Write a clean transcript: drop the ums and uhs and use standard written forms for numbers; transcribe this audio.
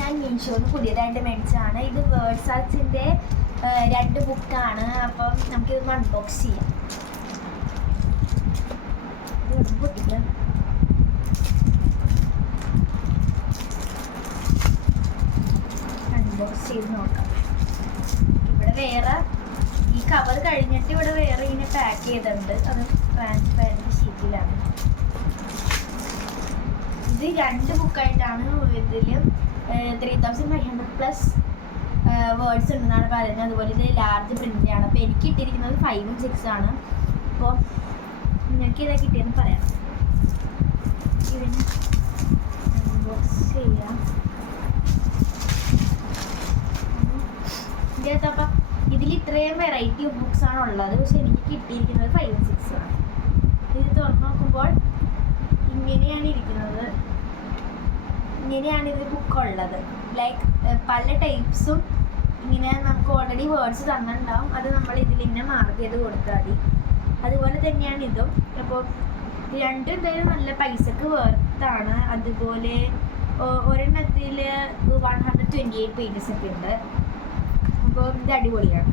ഞാൻ മീഷോന്ന് പുതിയതായിട്ട് മേടിച്ചതാണ്. ഇത് വേർഡ്സ് ആർട്സിൻ്റെ 2 ബുക്കാണ്. അപ്പം നമുക്കിതൊന്ന് അൺബോക്സ് ചെയ്യാം. പൊട്ടിക്കാം. അൺബോക്സ് ചെയ്ത് നോക്കാം. ഇവിടെ വേറെ ഈ കവർ കഴിഞ്ഞിട്ട് ഇവിടെ വേറെ ഇങ്ങനെ പാക്ക് ചെയ്തിട്ടുണ്ട്. അത് ട്രാൻസ്പാരൻറ്റ് ഷീറ്റിലാണ്. ഇത് 2 ബുക്കായിട്ടാണ്. ഇതിൽ 3500+ വേർഡ്സ് ഉണ്ടെന്നാണ് പറയുന്നത്. അതുപോലെ ഇത് ലാർജ് പ്രിൻ്റാണ്. അപ്പോൾ എനിക്ക് കിട്ടിയിരിക്കുന്നത് 5ഉം 6 ആണ്. അപ്പോൾ നിങ്ങൾക്ക് ഇതാ കിട്ടിയെന്ന് പറയാം. ഇതിന് അൺബോക്സ് ചെയ്യാം. ഇതിനകത്തപ്പം ഇതിൽ ഇത്രയും വെറൈറ്റി ബുക്സ് ആണ് ഉള്ളത്. പക്ഷെ എനിക്ക് കിട്ടിയിരിക്കുന്നത് 5ഉം 6 ആണ്. ഇത് തുറന്ന് നോക്കുമ്പോൾ ഇങ്ങനെയാണ് ഇരിക്കുന്നത്. ഇങ്ങനെയാണ് ഇത് ബുക്കുള്ളത്. ലൈക്ക് പല ടൈപ്സും ഇങ്ങനെ നമുക്ക് ഓൾറെഡി വേർഡ്സ് തന്നിട്ടുണ്ടാവും. അത് നമ്മൾ ഇതിലിങ്ങനെ മാർക്ക് ചെയ്ത് കൊടുത്താൽ മതി. അതുപോലെ തന്നെയാണ് ഇതും. അപ്പോൾ 2 എന്തായാലും നല്ല പൈസക്ക് വേർത്താണ്. അതുപോലെ ഒരെണ്ണത്തിൽ 128 പേജസ് ഒക്കെ ഉണ്ട്. അപ്പോൾ ഇത് അടിപൊളിയാണ്.